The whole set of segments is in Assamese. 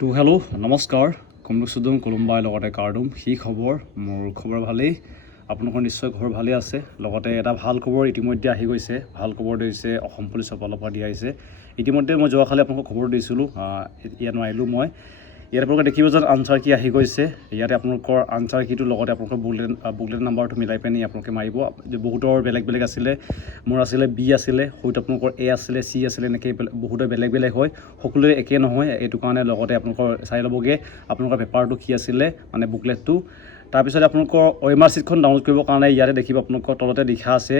তো হেল্ল' নমস্কাৰ কমলুক কোলম্বাই লগতে কাৰ্ডুম কি খবৰ মোৰ খবৰ ভালেই আপোনালোকৰ নিশ্চয় ঘৰ ভালে আছে লগতে এটা ভাল খবৰ ইতিমধ্যে আহি গৈছে ভাল খবৰ দিছে অসম পুলিচৰ ফালৰ পৰা দিয়া হৈছে ইতিমধ্যে মই যোৱাকালি আপোনালোকক খবৰ দিছিলোঁ ইয়াত নোৱাৰিলোঁ মই ইয়াত আপোনালোকে দেখিব যেন আনচাৰ কি আহি গৈছে ইয়াতে আপোনালোকৰ আনচাৰ কিটোৰ লগতে আপোনালোকৰ বুকলেট নাম্বাৰটো মিলাই পিনি আপোনালোকে মাৰিব বহুতৰ বেলেগ বেলেগ আছিলে মোৰ আছিলে বি আছিলে হয়তো আপোনালোকৰ এ আছিলে চি আছিলে এনেকৈ বহুতৰ বেলেগ বেলেগ হয় সকলোৰে একে নহয় এইটো কাৰণে লগতে আপোনালোকৰ চাই ল'বগৈ আপোনালোকৰ পেপাৰটো কি আছিলে মানে বুকলেটটো তাৰপিছত আপোনালোকৰ OMR ছিটখন ডাউনলোড কৰিবৰ কাৰণে ইয়াতে দেখিব আপোনালোকৰ তলতে লিখা আছে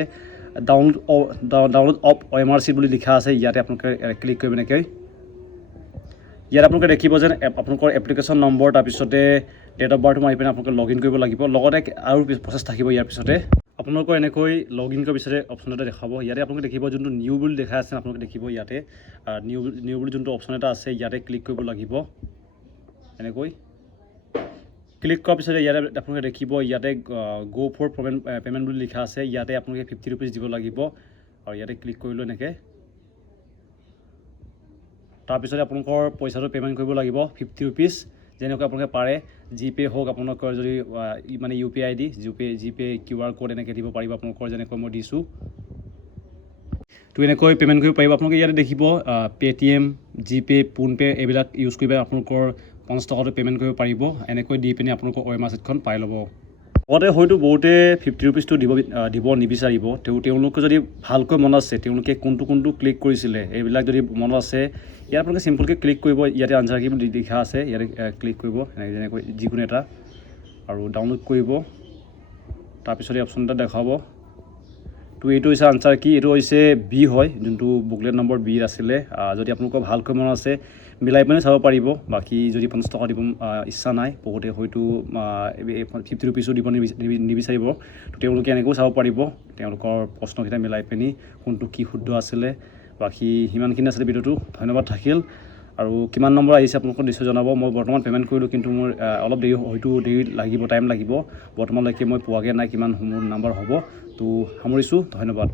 ডাউনলোড অফ OMR ছিট বুলি লিখা আছে ইয়াতে আপোনালোকে ক্লিক কৰিব এনেকৈ ইয়াত আপোনালোকে দেখিব যেন আপোনালোকৰ এপ্লিকেশ্যন নম্বৰ তাৰপিছতে ডেট অফ বাৰ্থটো মাৰি পিনে আপোনালোকে লগ ইন কৰিব লাগিব লগতে আৰু প্ৰচেছ থাকিব ইয়াৰ পিছতে আপোনালোকৰ এনেকৈ লগ ইন কৰাৰ পিছতে অপশ্যন এটা দেখাব ইয়াতে আপোনালোকে দেখিব যোনটো নিউ বুলি দেখা আছে আপোনালোকে দেখিব ইয়াতে নিউ বুলি যোনটো অপশ্যন এটা আছে ইয়াতে ক্লিক কৰিব লাগিব এনেকৈ ক্লিক কৰাৰ পিছতে ইয়াতে আপোনালোকে দেখিব ইয়াতে গো ফৰ পে'মেণ্ট বুলি লিখা আছে ইয়াতে আপোনালোকে 50 ৰুপিজ দিব লাগিব আৰু ইয়াতে ক্লিক কৰিলোঁ এনেকৈ তাৰপিছতে আপোনালোকৰ পইচাটো পে'মেণ্ট কৰিব লাগিব 50 ৰুপিজ যেনেকৈ আপোনালোকে পাৰে জিপে' হওক আপোনালোকৰ যদি মানে UPI ID GPay' QR code এনেকৈ দিব পাৰিব আপোনালোকৰ যেনেকৈ মই দিছোঁ তো এনেকৈ পে'মেণ্ট কৰিব পাৰিব আপোনালোকে ইয়াতে দেখিব পে'টিএম জিপে' ফোনপে' এইবিলাক ইউজ কৰি আপোনালোকৰ 50 টকাটো পে'মেণ্ট কৰিব পাৰিব এনেকৈ দি পিনি আপোনালোকৰ OMR ছিটখন পাই ল'ব লগতে হয়তো বহুতে 50 ৰুপিজটো দিব নিবিচাৰিব তেওঁলোকে যদি ভালকৈ মনত আছে তেওঁলোকে কোনটো ক্লিক কৰিছিলে এইবিলাক যদি মনত আছে ইয়াত আপোনালোকে চিম্পলকৈ ক্লিক কৰিব ইয়াতে আনচাৰ কি বুলি লিখা আছে ইয়াতে ক্লিক কৰিব এনেকৈ যেনেকৈ যিকোনো এটা আৰু ডাউনলোড কৰিব তাৰপিছত এই অপশ্যন এটা দেখাব তো এইটো হৈছে আনচাৰ কি এইটো হৈছে বি হয় যোনটো বুকলেট নম্বৰ বি আছিলে যদি আপোনালোকৰ ভালকৈ মনত আছে মিলাই পিনে চাব পাৰিব বাকী যদি 50 টকা দিব ইচ্ছা নাই বহুতে হয়তো 50 ৰুপিজো দিব নিবিচাৰিব তো তেওঁলোকে এনেকৈও চাব পাৰিব তেওঁলোকৰ প্ৰশ্নকেইটা মিলাই পিনি কোনটো কি শুদ্ধ আছিলে বাকী সিমানখিনি আছিলে ভিডিঅ'টো ধন্যবাদ থাকিল আৰু কিমান নম্বৰ আহিছে আপোনালোকক নিশ্চয় জনাব মই বৰ্তমান পে'মেণ্ট কৰিলোঁ কিন্তু মোৰ অলপ দেৰি লাগিব টাইম লাগিব বৰ্তমানলৈকে মই পোৱাগৈ নাই কিমান মোৰ নাম্বাৰ হ'ব তো সামৰিছোঁ ধন্যবাদ